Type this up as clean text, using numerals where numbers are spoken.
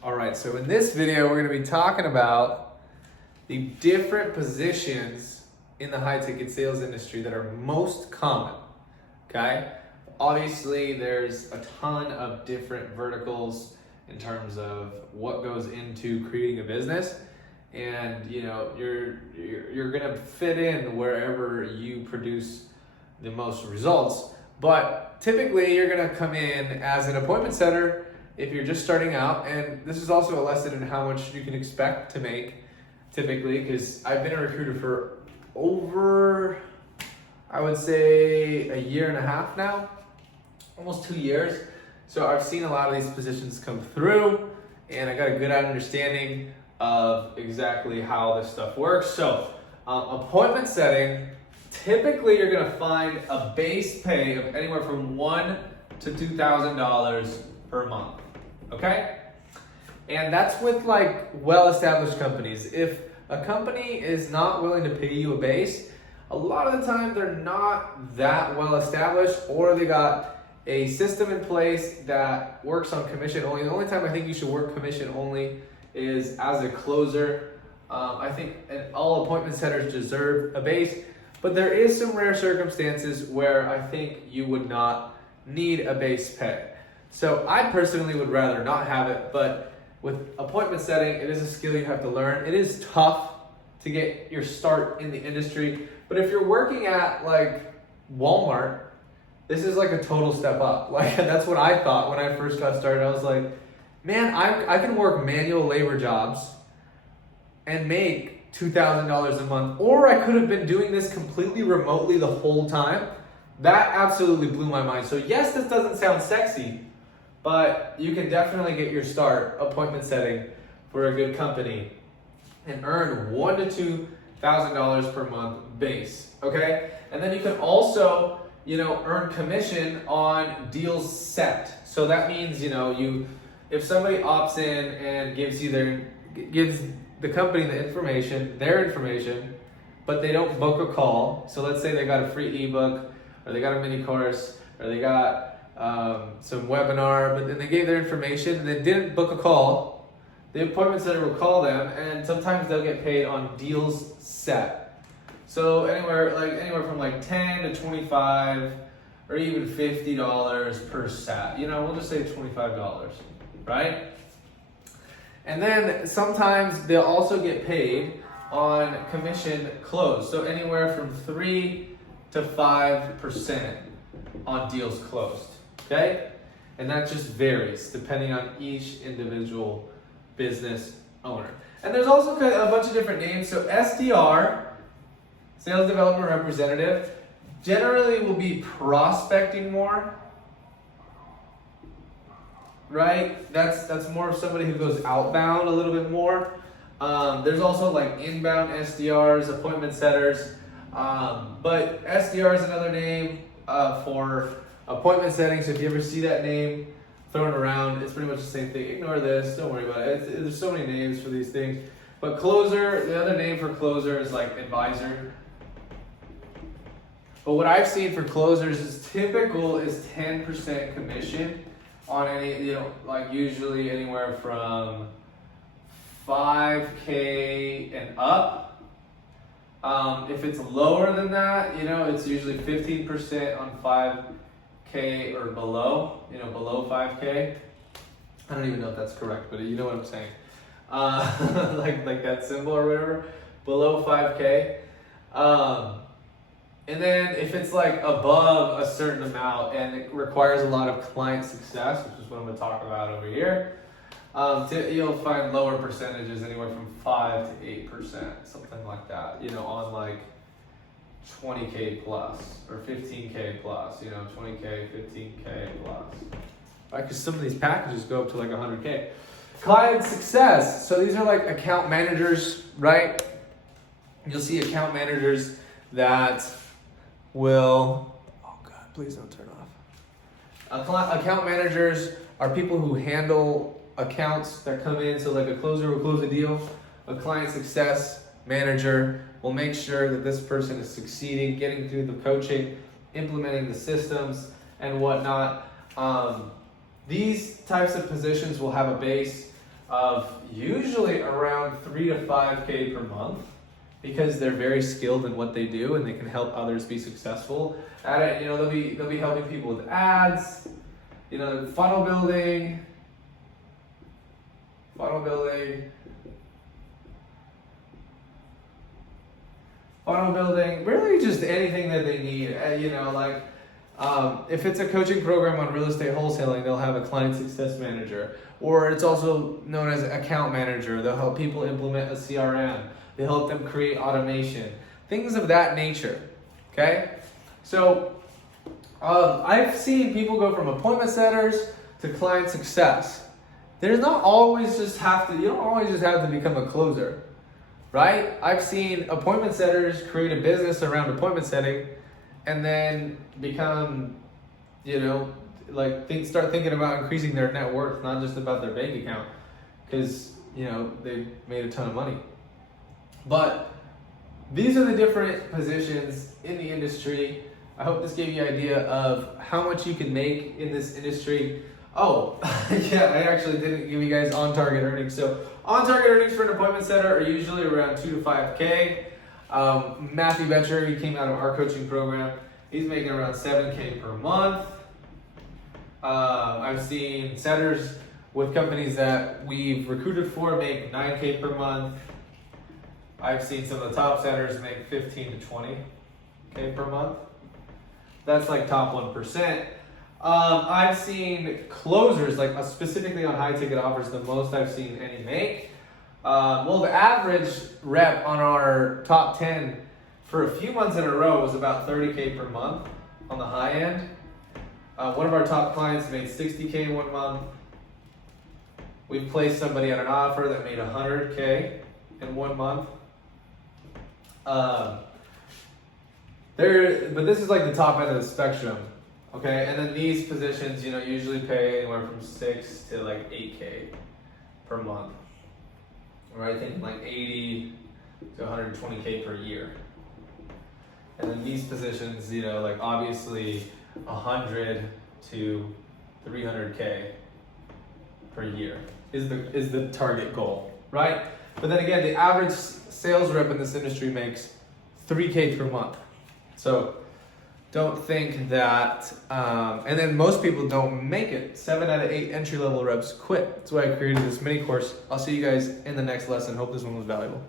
All right, so in this video, we're going to be talking about the different positions in the high ticket sales industry that are most common. Okay? Obviously, there's a ton of different verticals in terms of what goes into creating a business, and you're going to fit in wherever you produce the most results. But typically, you're going to come in as an appointment setter if you're just starting out, and this is also a lesson in how much you can expect to make typically, because I've been a recruiter for over, I would say, a year and a half now, almost 2 years. So I've seen a lot of these positions come through, and I got a good understanding of exactly how this stuff works. So appointment setting, typically you're gonna find a base pay of anywhere from $1,000 to $2,000 per month. Okay? And that's with like well-established companies. If a company is not willing to pay you a base, a lot of the time they're not that well-established, or they got a system in place that works on commission only. The only time I think you should work commission only is as a closer. I think all appointment setters deserve a base, but there is some rare circumstances where I think you would not need a base pay. So I personally would rather not have it, but with appointment setting, it is a skill you have to learn. It is tough to get your start in the industry, but if you're working at like Walmart, this is like a total step up. Like that's what I thought when I first got started. I was like, man, I can work manual labor jobs and make $2,000 a month, or I could have been doing this completely remotely the whole time. That absolutely blew my mind. So yes, this doesn't sound sexy, but you can definitely get your start appointment setting for a good company and earn $1,000 to $2,000 per month base. Okay, and then you can also earn commission on deals set. So that means if somebody opts in and gives the company their information, but they don't book a call. So let's say they got a free ebook, or they got a mini course, or they got some webinar, but then they gave their information and they didn't book a call. The appointment center will call them, and sometimes they'll get paid on deals set. So anywhere from like 10 to 25 or even $50 per set. We'll just say $25, right? And then sometimes they'll also get paid on commission closed. So anywhere from 3 to 5% on deals closed. Okay? And that just varies depending on each individual business owner. And there's also a bunch of different names. So SDR, Sales Development Representative, generally will be prospecting more, right? That's more of somebody who goes outbound a little bit more. There's also like inbound SDRs, appointment setters, but SDR is another name for appointment setting. So if you ever see that name thrown around, it's pretty much the same thing. Ignore this, don't worry about it. There's so many names for these things. But closer, the other name for closer is like advisor. But what I've seen for closers is typical is 10% commission on any, like usually anywhere from 5K and up. If it's lower than that, it's usually 15% on 5K or below, below 5K. I don't even know if that's correct, but you know what I'm saying. Like that symbol or whatever, below 5K. And then if it's like above a certain amount and it requires a lot of client success, which is what I'm going to talk about over here, you'll find lower percentages, anywhere from 5 to 8%, something like that, on like 20K plus or 15K plus, 20K, 15K plus. Right, because some of these packages go up to like 100K. Client success. So these are like account managers, right? You'll see account managers that will, oh God, please don't turn off. Account managers are people who handle accounts that come in. So like a closer will close a deal. A client success manager will make sure that this person is succeeding, getting through the coaching, implementing the systems and whatnot. These types of positions will have a base of usually around 3 to 5K per month, because they're very skilled in what they do and they can help others be successful at it. You know, they'll be helping people with ads, you know, funnel building, really just anything that they need. You know, like if it's a coaching program on real estate wholesaling, they'll have a client success manager, or it's also known as account manager. They'll help people implement a CRM. They help them create automation, things of that nature. Okay, so I've seen people go from appointment setters to client success. There's not always just you don't always just have to become a closer, right? I've seen appointment setters create a business around appointment setting and then become, you know, like start thinking about increasing their net worth, not just about their bank account, because, you know, they made a ton of money. But these are the different positions in the industry. I hope this gave you an idea of how much you can make in this industry. Oh, yeah, I actually didn't give you guys on-target earnings. So on-target earnings for an appointment setter are usually around 2 to 5K. Matthew Betcher, he came out of our coaching program. He's making around 7K per month. I've seen setters with companies that we've recruited for make 9K per month. I've seen some of the top setters make 15 to 20K per month. That's like top 1%. I've seen closers, like specifically on high ticket offers, the most I've seen any make. Well, the average rep on our top 10 for a few months in a row was about 30K per month on the high end. One of our top clients made 60K 1 month. We've placed somebody at an offer that made 100K in 1 month. But this is like the top end of the spectrum. Okay, and then these positions, you know, usually pay anywhere from 6 to like 8K per month. Right, thinking like 80 to 120K per year. And then these positions, you know, like obviously 100 to 300K per year is the target goal, right? But then again, the average sales rep in this industry makes 3K per month. So don't think that, and then most people don't make it. 7 out of 8 entry-level reps quit. That's why I created this mini course. I'll see you guys in the next lesson. Hope this one was valuable.